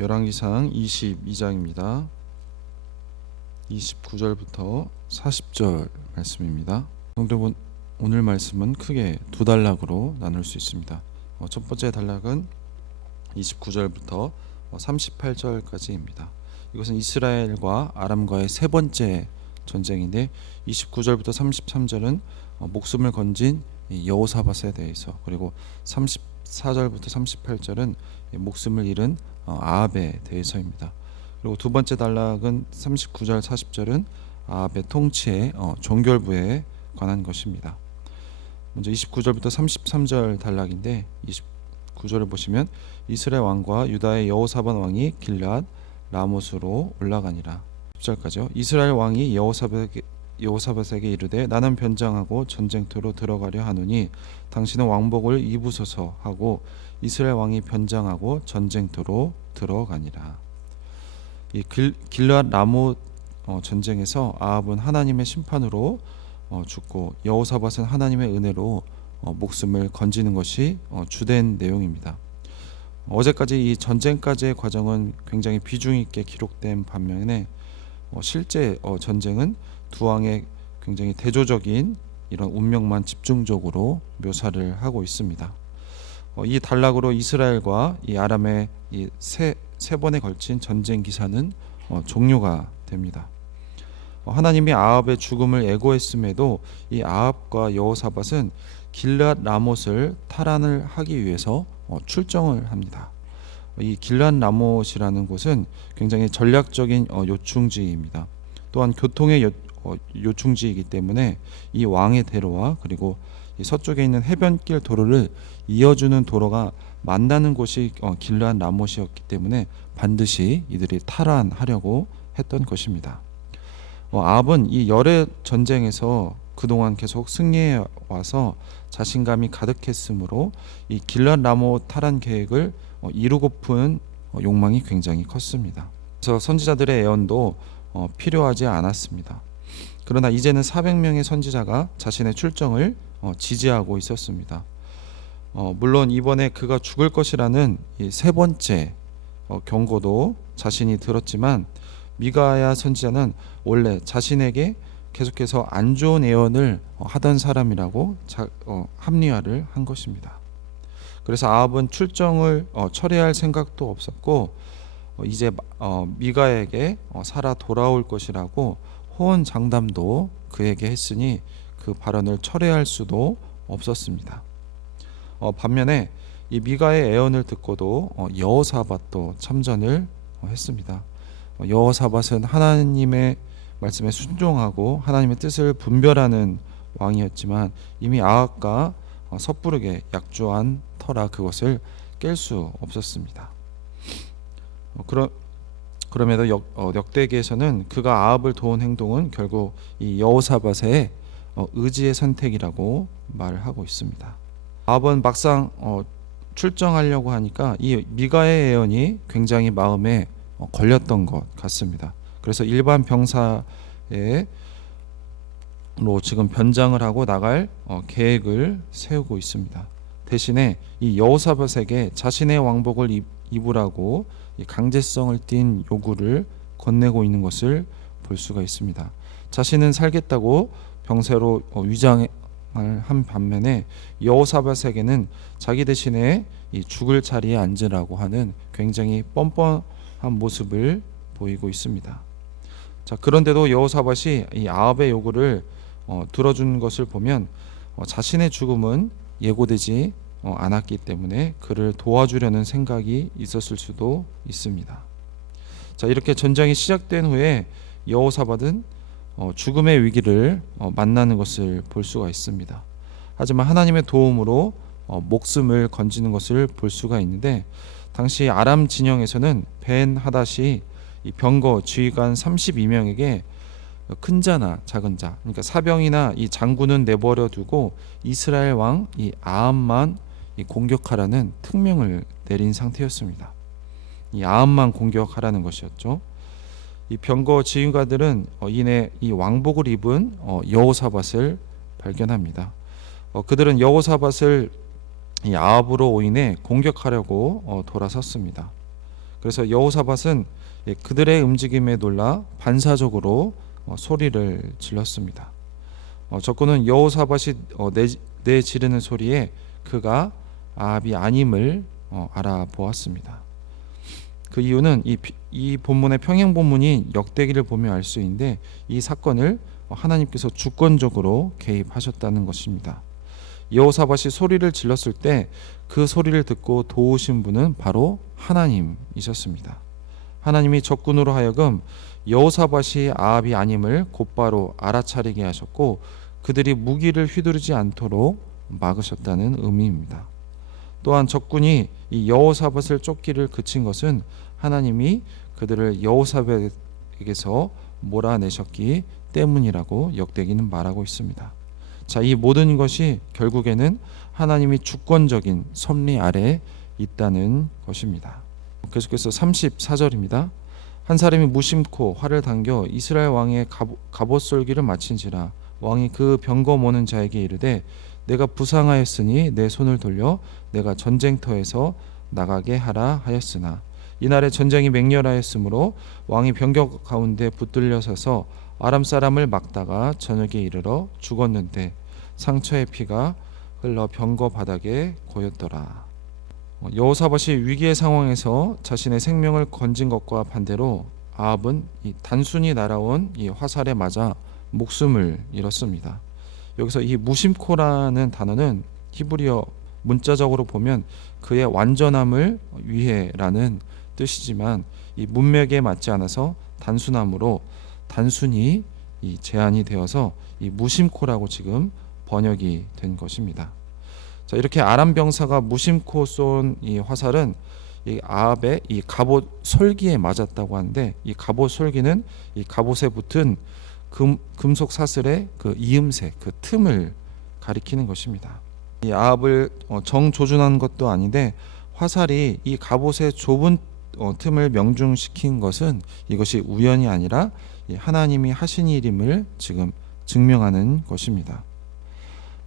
열왕기상 22장입니다. 29절부터 40절 말씀입니다. 성도 여러분, 오늘 말씀은 크게 두 단락으로 나눌 수 있습니다. 첫 번째 단락은 29절부터 38절까지입니다. 이것은 이스라엘과 아람과의 세 번째 전쟁인데 29절부터 33절은 목숨을 건진 여호사밧에 대해서, 그리고 34절부터 38절은 목숨을 잃은 아합에 대해서입니다. 그리고 두 번째 단락은 39절 40절은 아합의 통치의 종결부에 관한 것입니다. 먼저 29절부터 33절 단락인데 29절을 보시면 이스라엘 왕과 유다의 여호사밧 왕이 길앗 라못으로 올라가니라. 10절까지요. 이스라엘 왕이 여호사밧에게 이르되 나는 변장하고 전쟁터로 들어가려 하노니 당신은 왕복을 입으소서 하고 이스라엘 왕이 변장하고 전쟁터로 들어가니라. 이 길앗 라못 전쟁에서 아합은 하나님의 심판으로 죽고 여호사밧은 하나님의 은혜로 목숨을 건지는 것이 주된 내용입니다. 어제까지 이 전쟁까지의 과정은 굉장히 비중 있게 기록된 반면에 실제 전쟁은 두 왕의 굉장히 대조적인 이런 운명만 집중적으로 묘사를 하고 있습니다. 이 단락으로 이스라엘과 이 아람의 이 세 번에 걸친 전쟁 기사는 종료가 됩니다. 하나님이 아합의 죽음을 애고했음에도 이 아합과 여호사밧은 길앗 라못을 탈환을 하기 위해서 출정을 합니다. 이 길앗 라못이라는 곳은 굉장히 전략적인 요충지입니다. 또한 교통의 요충지이기 때문에 이 왕의 대로와 그리고 이 서쪽에 있는 해변길 도로를 이어주는 도로가 만나는 곳이 길앗 라못이었기 때문에 반드시 이들이 탈환하려고 했던 것입니다. 아합은 이 열의 전쟁에서 그동안 계속 승리해 와서 자신감이 가득했으므로 이 길앗 라못 탈환 계획을 이루고픈 욕망이 굉장히 컸습니다. 그래서 선지자들의 애원도 필요하지 않았습니다. 그러나 이제는 400명의 선지자가 자신의 출정을 지지하고 있었습니다. 물론 이번에 그가 죽을 것이라는 이 세 번째 경고도 자신이 들었지만 미가야 선지자는 원래 자신에게 계속해서 안 좋은 예언을 하던 사람이라고 합리화를 한 것입니다. 그래서 아합은 출정을 철회할 생각도 없었고 이제 미가에게 살아 돌아올 것이라고 호언 장담도 그에게 했으니 그 발언을 철회할 수도 없었습니다. 반면에 이 미가의 애언을 듣고도 여호사밧도 참전을 했습니다. 여호사밧은 하나님의 말씀에 순종하고 하나님의 뜻을 분별하는 왕이었지만 이미 아합과 섣부르게 약조한 터라 그것을 깰 수 없었습니다. 그럼에도 역대기에서는 그가 아합을 도운 행동은 결국 이 여호사밧의 의지의 선택이라고 말을 하고 있습니다. 아합은 막상 출정하려고 하니까 이 미가의 예언이 굉장히 마음에 걸렸던 것 같습니다. 그래서 일반 병사로 지금 변장을 하고 나갈 계획을 세우고 있습니다. 대신에 이 여호사밧에게 자신의 왕복을 입으라고 강제성을 띤 요구를 건네고 있는 것을 볼 수가 있습니다. 자신은 살겠다고 병세로 위장을 한 반면에 여호사밧에게는 자기 대신에 이 죽을 자리에 앉으라고 하는 굉장히 뻔뻔한 모습을 보이고 있습니다. 자, 그런데도 여호사밧이 이 아합의 요구를 들어준 것을 보면 자신의 죽음은 예고되지 않았기 때문에 그를 도와주려는 생각이 있었을 수도 있습니다. 자, 이렇게 전쟁이 시작된 후에 여호사밧은 죽음의 위기를 만나는 것을 볼 수가 있습니다. 하지만 하나님의 도움으로 목숨을 건지는 것을 볼 수가 있는데 당시 아람 진영에서는 벤 하닷이 이 병거 지휘관 32명에게 큰 자나 작은 자, 그러니까 사병이나 이 장군은 내버려 두고 이스라엘 왕 이 아합만 공격하라는 특명을 내린 상태였습니다. 이 아합만 공격하라는 것이었죠. 이 병거 지휘관들은 이내 이 왕복을 입은 여호사밧을 발견합니다. 그들은 여호사밧을 이 아합으로 인해 공격하려고 돌아섰습니다. 그래서 여호사밧은 그들의 움직임에 놀라 반사적으로 소리를 질렀습니다. 적군은 여호사밧이 내지르는 소리에 그가 아합이 아님을 알아보았습니다. 그 이유는 이 본문의 평행 본문인 역대기를 보면 알 수 있는데 이 사건을 하나님께서 주권적으로 개입하셨다는 것입니다. 여호사밧이 소리를 질렀을 때 그 소리를 듣고 도우신 분은 바로 하나님이셨습니다. 하나님이 적군으로 하여금 여호사밧이 아합이 아님을 곧바로 알아차리게 하셨고 그들이 무기를 휘두르지 않도록 막으셨다는 의미입니다. 또한 적군이 이 여호사밧을 쫓기를 그친 것은 하나님이 그들을 여호사밧에게서 몰아내셨기 때문이라고 역대기는 말하고 있습니다. 자, 이 모든 것이 결국에는 하나님이 주권적인 섭리 아래 있다는 것입니다. 계속해서 34절입니다. 한 사람이 무심코 활을 당겨 이스라엘 왕의 갑옷 솔기를 마친지라 왕이 그 병거 모는 자에게 이르되 내가 부상하였으니 내 손을 돌려 내가 전쟁터에서 나가게 하라 하였으나 이날에 전쟁이 맹렬하였으므로 왕이 병거 가운데 붙들려 서서 아람 사람을 막다가 저녁에 이르러 죽었는데 상처의 피가 흘러 병거 바닥에 고였더라. 여호사밧이 위기의 상황에서 자신의 생명을 건진 것과 반대로 아합은 이 단순히 날아온 이 화살에 맞아 목숨을 잃었습니다. 여기서 이 무심코라는 단어는 히브리어 문자적으로 보면 그의 완전함을 위해라는 뜻이지만 이 문맥에 맞지 않아서 단순함으로 단순히 이 제한이 되어서 이 무심코라고 지금 번역이 된 것입니다. 자, 이렇게 아람 병사가 무심코 쏜 이 화살은 이 아합의 이 갑옷 솔기에 맞았다고 하는데 이 갑옷 솔기는 이 갑옷에 붙은 금속 사슬의 그 이음새, 그 틈을 가리키는 것입니다. 이 아합을 정조준한 것도 아닌데 화살이 이 갑옷의 좁은 틈을 명중시킨 것은 이것이 우연이 아니라 하나님이 하신 일임을 지금 증명하는 것입니다.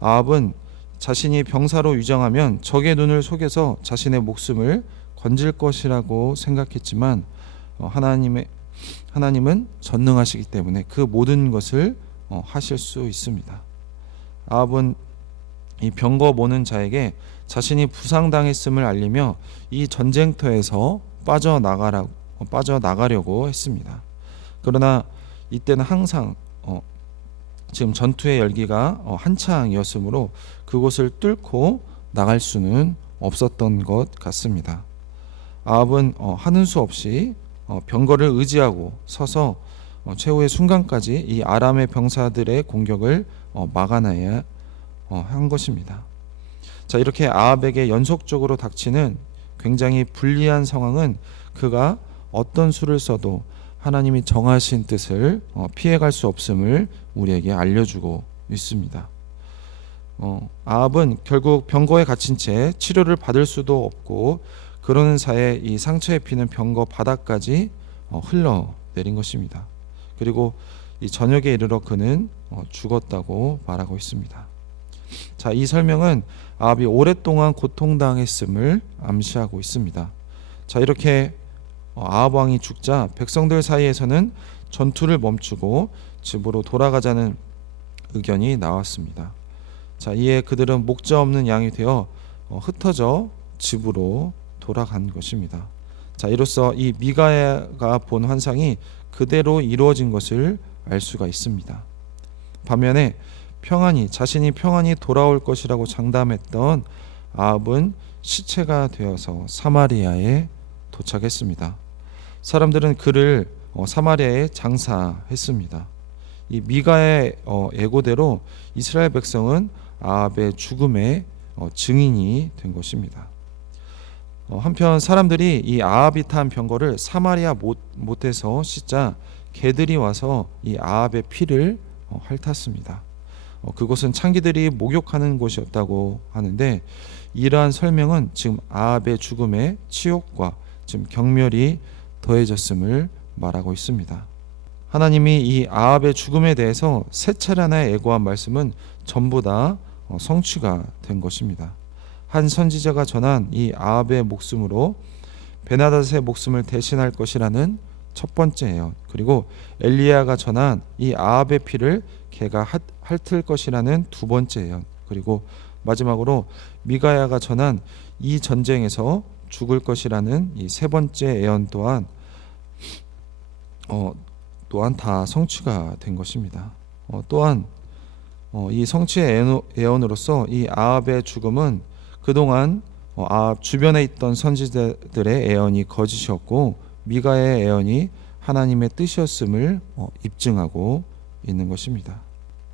아합은 자신이 병사로 위장하면 적의 눈을 속여서 자신의 목숨을 건질 것이라고 생각했지만 하나님은 전능하시기 때문에 그 모든 것을 하실 수 있습니다. 아합은 이 병거 모는 자에게 자신이 부상당했음을 알리며 이 전쟁터에서 빠져나가려고 했습니다. 그러나 이때는 항상 지금 전투의 열기가 한창이었으므로 그곳을 뚫고 나갈 수는 없었던 것 같습니다. 아합은 하는 수 없이 병거를 의지하고 서서 최후의 순간까지 이 아람의 병사들의 공격을 막아내야 한 것입니다. 자, 이렇게 아합에게 연속적으로 닥치는 굉장히 불리한 상황은 그가 어떤 수를 써도 하나님이 정하신 뜻을 피해갈 수 없음을 우리에게 알려주고 있습니다. 아합은 결국 병거에 갇힌 채 치료를 받을 수도 없고 그러는 사이에 이 상처에 피는 병거 바닥까지 흘러내린 것입니다. 그리고 이 저녁에 이르러 그는 죽었다고 말하고 있습니다. 자, 이 설명은 아합이 오랫동안 고통당했음을 암시하고 있습니다. 자, 이렇게 아합 왕이 죽자 백성들 사이에서는 전투를 멈추고 집으로 돌아가자는 의견이 나왔습니다. 자, 이에 그들은 목자 없는 양이 되어 흩어져 집으로 돌아간 것입니다. 자, 이로써 이 미가야가 본 환상이 그대로 이루어진 것을 알 수가 있습니다. 반면에 자신이 평안히 돌아올 것이라고 장담했던 아합은 시체가 되어서 사마리아에 도착했습니다. 사람들은 그를 사마리아에 장사했습니다. 이 미가의 예고대로 이스라엘 백성은 아합의 죽음의 증인이 된 것입니다. 한편 사람들이 이 아합이 탄 병거를 사마리아 못에서 씻자 개들이 와서 이 아합의 피를 핥았습니다. 그곳은 창기들이 목욕하는 곳이었다고 하는데 이러한 설명은 지금 아합의 죽음의 치욕과 지금 경멸이 더해졌음을 말하고 있습니다. 하나님이 이 아합의 죽음에 대해서 세 차례나 예고한 말씀은 전부 다 성취가 된 것입니다. 한 선지자가 전한 이 아합의 목숨으로 베나닷의 목숨을 대신할 것이라는 첫 번째 예언, 그리고 엘리야가 전한 이 아합의 피를 걔가 핥을 것이라는 두 번째 예언, 그리고 마지막으로 미가야가 전한 이 전쟁에서 죽을 것이라는 이 세 번째 예언 또한 다 성취가 된 것입니다. 또한 이 성취의 예언으로서 이 아합의 죽음은 그동안 아합 주변에 있던 선지자들의 예언이 거짓이었고 미가의 예언이 하나님의 뜻이었음을 입증하고 있는 것입니다.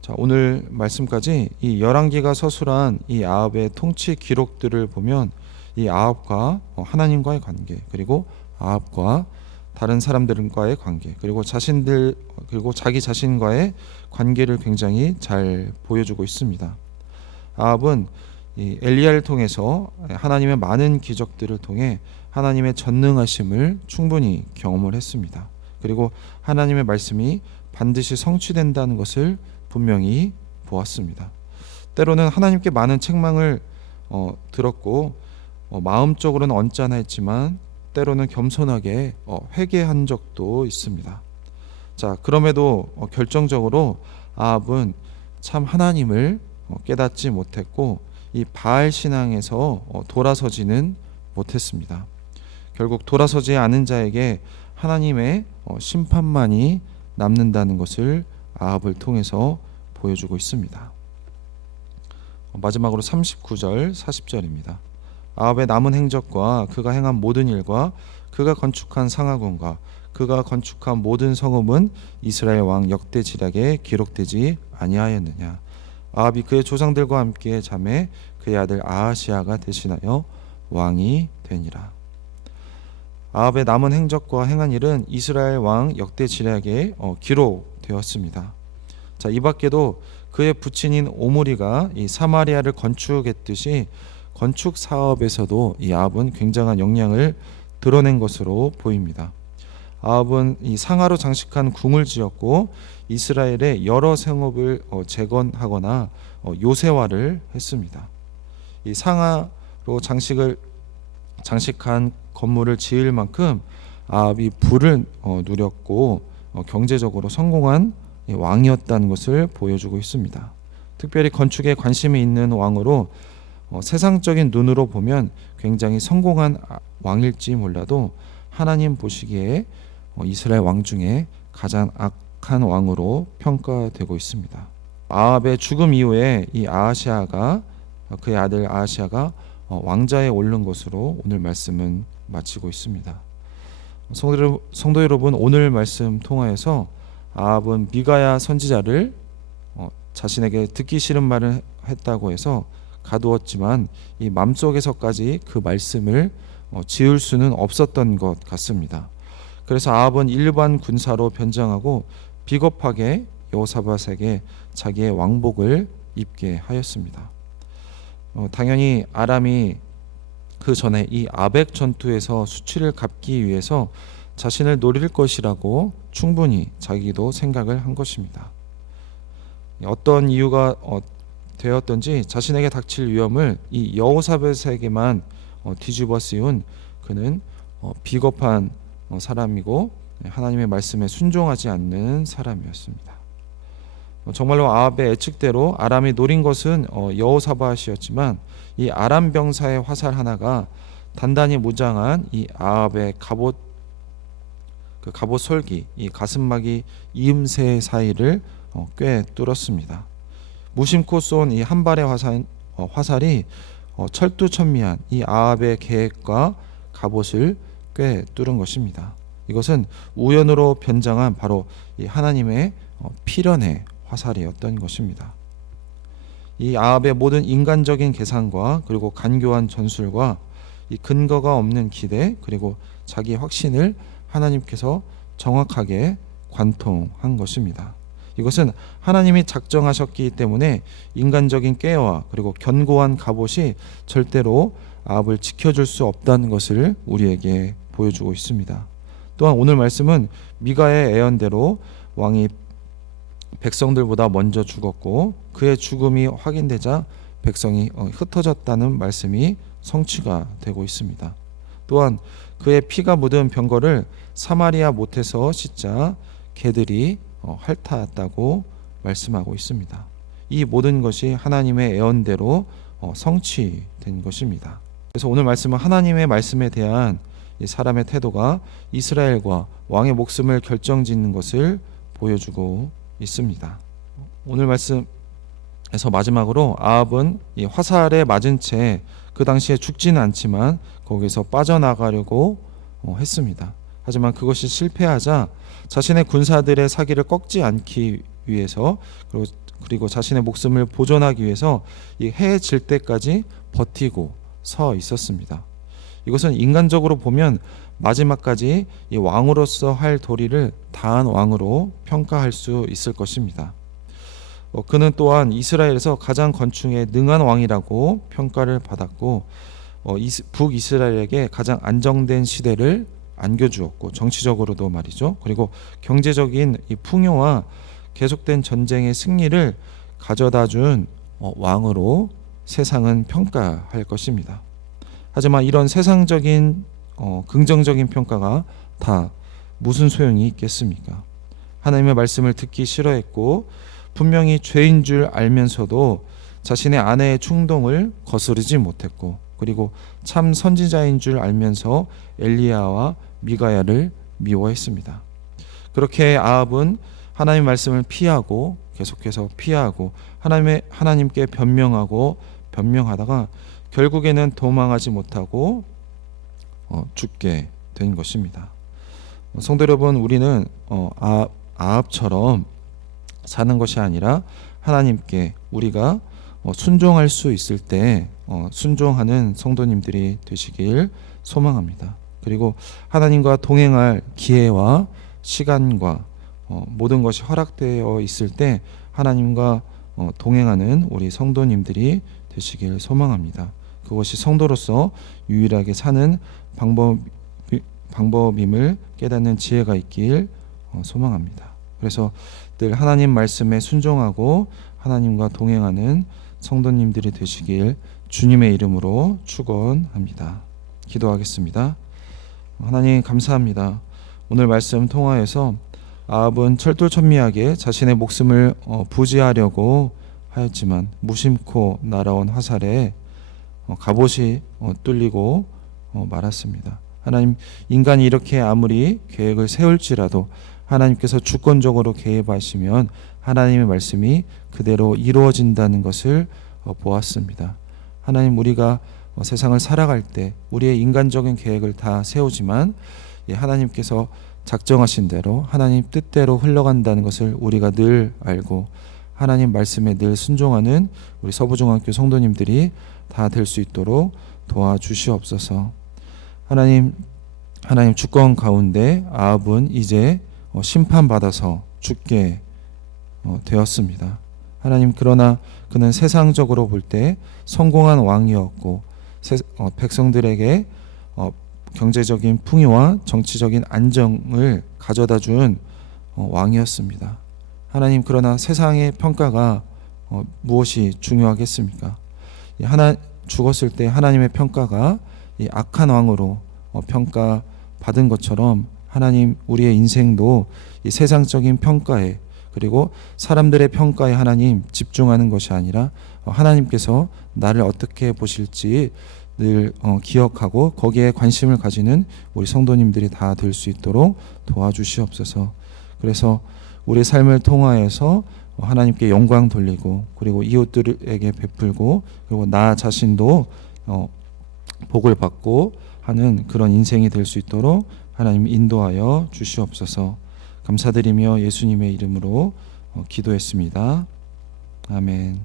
자, 오늘 말씀까지 이 열왕기가 서술한 이 아합의 통치 기록들을 보면 이 아합과 하나님과의 관계, 그리고 아합과 다른 사람들과의 관계, 그리고 자기 자신과의 관계를 굉장히 잘 보여주고 있습니다. 아합은 이 엘리야를 통해서 하나님의 많은 기적들을 통해 하나님의 전능하심을 충분히 경험을 했습니다. 그리고 하나님의 말씀이 반드시 성취된다는 것을 분명히 보았습니다. 때로는 하나님께 많은 책망을 들었고 마음적으로는 언짢아했지만 때로는 겸손하게 회개한 적도 있습니다. 자, 그럼에도 결정적으로 아합은 참 하나님을 깨닫지 못했고 이 바알 신앙에서 돌아서지는 못했습니다. 결국 돌아서지 않은 자에게 하나님의 심판만이 남는다는 것을 아합을 통해서 보여주고 있습니다. 마지막으로 39절 40절입니다. 아합의 남은 행적과 그가 행한 모든 일과 그가 건축한 상하군과 그가 건축한 모든 성읍은 이스라엘 왕 역대 지략에 기록되지 아니하였느냐. 아합이 그의 조상들과 함께 잠에 그의 아들 아하시아가 대신하여 왕이 되니라. 아합의 남은 행적과 행한 일은 이스라엘 왕 역대 지략에 기록되었습니다. 자, 이 밖에도 그의 부친인 오므리가 이 사마리아를 건축했듯이 건축 사업에서도 이 아합은 굉장한 역량을 드러낸 것으로 보입니다. 아합은 이 상아로 장식한 궁을 지었고 이스라엘의 여러 성읍을 재건하거나 요새화를 했습니다. 이 상아로 장식한 건물을 지을 만큼 아합이 부를 누렸고 경제적으로 성공한 왕이었다는 것을 보여주고 있습니다. 특별히 건축에 관심이 있는 왕으로 세상적인 눈으로 보면 굉장히 성공한 왕일지 몰라도 하나님 보시기에 이스라엘 왕 중에 가장 악한 왕으로 평가되고 있습니다. 아합의 죽음 이후에 이 아하시아가 그의 아들 아하시아가 왕자에 오른 것으로 오늘 말씀은 마치고 있습니다. 성도 여러분, 오늘 말씀 통하여서 아합은 미가야 선지자를 자신에게 듣기 싫은 말을 했다고 해서 가두었지만 이 마음속에서까지 그 말씀을 지울 수는 없었던 것 같습니다. 그래서 아합은 일반 군사로 변장하고 비겁하게 여호사밧에게 자기의 왕복을 입게 하였습니다. 당연히 아람이 그 전에 이 아벡 전투에서 수치를 갚기 위해서 자신을 노릴 것이라고 충분히 자기도 생각을 한 것입니다. 어떤 이유가 되었던지 자신에게 닥칠 위험을 이 여호사밧에게만 뒤집어 씌운 그는 비겁한 사람이고 하나님의 말씀에 순종하지 않는 사람이었습니다. 정말로 아합의 예측대로 아람이 노린 것은 여호사밧이었지만 이 아람 병사의 화살 하나가 단단히 무장한 이 아합의 갑옷 솔기, 이 가슴막이 이음새 사이를 꽤 뚫었습니다. 무심코 쏜 이 한 발의 화살이 철두철미한 이 아합의 계획과 갑옷을 꽤 뚫은 것입니다. 이것은 우연으로 변장한 바로 이 하나님의 필연의 화살이었던 것입니다. 이 아합의 모든 인간적인 계산과 그리고 간교한 전술과 이 근거가 없는 기대 그리고 자기 확신을 하나님께서 정확하게 관통한 것입니다. 이것은 하나님이 작정하셨기 때문에 인간적인 깨와 그리고 견고한 갑옷이 절대로 아합을 지켜줄 수 없다는 것을 우리에게 보여주고 있습니다. 또한 오늘 말씀은 미가의 예언대로 왕이 백성들보다 먼저 죽었고 그의 죽음이 확인되자 백성이 흩어졌다는 말씀이 성취가 되고 있습니다. 또한 그의 피가 묻은 병거를 사마리아 못에서 씻자 개들이 핥았다고 말씀하고 있습니다. 이 모든 것이 하나님의 예언대로 성취된 것입니다. 그래서 오늘 말씀은 하나님의 말씀에 대한 이 사람의 태도가 이스라엘과 왕의 목숨을 결정짓는 것을 보여주고 있습니다. 오늘 말씀에서 마지막으로 아합은 이 화살에 맞은 채 그 당시에 죽지는 않지만 거기서 빠져나가려고 했습니다. 하지만 그것이 실패하자 자신의 군사들의 사기를 꺾지 않기 위해서 그리고 자신의 목숨을 보존하기 위해서 이 해에 질 때까지 버티고 서 있었습니다. 이것은 인간적으로 보면 마지막까지 이 왕으로서 할 도리를 다한 왕으로 평가할 수 있을 것입니다. 그는 또한 이스라엘에서 가장 건축에 능한 왕이라고 평가를 받았고 북이스라엘에게 가장 안정된 시대를 안겨주었고 정치적으로도 말이죠. 그리고 경제적인 이 풍요와 계속된 전쟁의 승리를 가져다준 왕으로 세상은 평가할 것입니다. 하지만 이런 세상적인 긍정적인 평가가 다 무슨 소용이 있겠습니까? 하나님의 말씀을 듣기 싫어했고 분명히 죄인 줄 알면서도 자신의 아내의 충동을 거스르지 못했고 그리고 참 선지자인 줄 알면서 엘리야와 미가야를 미워했습니다. 그렇게 아합은 하나님의 말씀을 피하고 계속해서 피하고 하나님께 변명하다가 결국에는 도망하지 못하고 죽게 된 것입니다. 성도 여러분, 우리는 아합처럼 사는 것이 아니라 하나님께 우리가 순종할 수 있을 때 순종하는 성도님들이 되시길 소망합니다. 그리고 하나님과 동행할 기회와 시간과 모든 것이 허락되어 있을 때 하나님과 동행하는 우리 성도님들이 되시길 소망합니다. 그것이 성도로서 유일하게 사는 방법임을 깨닫는 지혜가 있길 소망합니다. 그래서 늘 하나님 말씀에 순종하고 하나님과 동행하는 성도님들이 되시길 주님의 이름으로 축원합니다. 기도하겠습니다. 하나님 감사합니다. 오늘 말씀 통하여서 아합은 철두철미하게 자신의 목숨을 부지하려고 하였지만 무심코 날아온 화살에 갑옷이 뚫리고 말았습니다. 하나님, 인간이 이렇게 아무리 계획을 세울지라도 하나님께서 주권적으로 개입하시면 하나님의 말씀이 그대로 이루어진다는 것을 보았습니다. 하나님, 우리가 세상을 살아갈 때 우리의 인간적인 계획을 다 세우지만 하나님께서 작정하신 대로 하나님 뜻대로 흘러간다는 것을 우리가 늘 알고 하나님 말씀에 늘 순종하는 우리 서부중학교 성도님들이 다 될 수 있도록 도와주시옵소서. 하나님 주권 가운데 아합은 이제 심판받아서 죽게 되었습니다. 하나님, 그러나 그는 세상적으로 볼 때 성공한 왕이었고 백성들에게 경제적인 풍요와 정치적인 안정을 가져다 준 왕이었습니다. 하나님, 그러나 세상의 평가가 무엇이 중요하겠습니까? 죽었을 때 하나님의 평가가 이 악한 왕으로 평가받은 것처럼 하나님, 우리의 인생도 이 세상적인 평가에 그리고 사람들의 평가에 하나님 집중하는 것이 아니라 하나님께서 나를 어떻게 보실지 늘 기억하고 거기에 관심을 가지는 우리 성도님들이 다 될 수 있도록 도와주시옵소서. 그래서 우리 삶을 통하여서 하나님께 영광 돌리고 그리고 이웃들에게 베풀고 그리고 나 자신도 복을 받고 하는 그런 인생이 될 수 있도록 하나님 인도하여 주시옵소서. 감사드리며 예수님의 이름으로 기도했습니다. 아멘.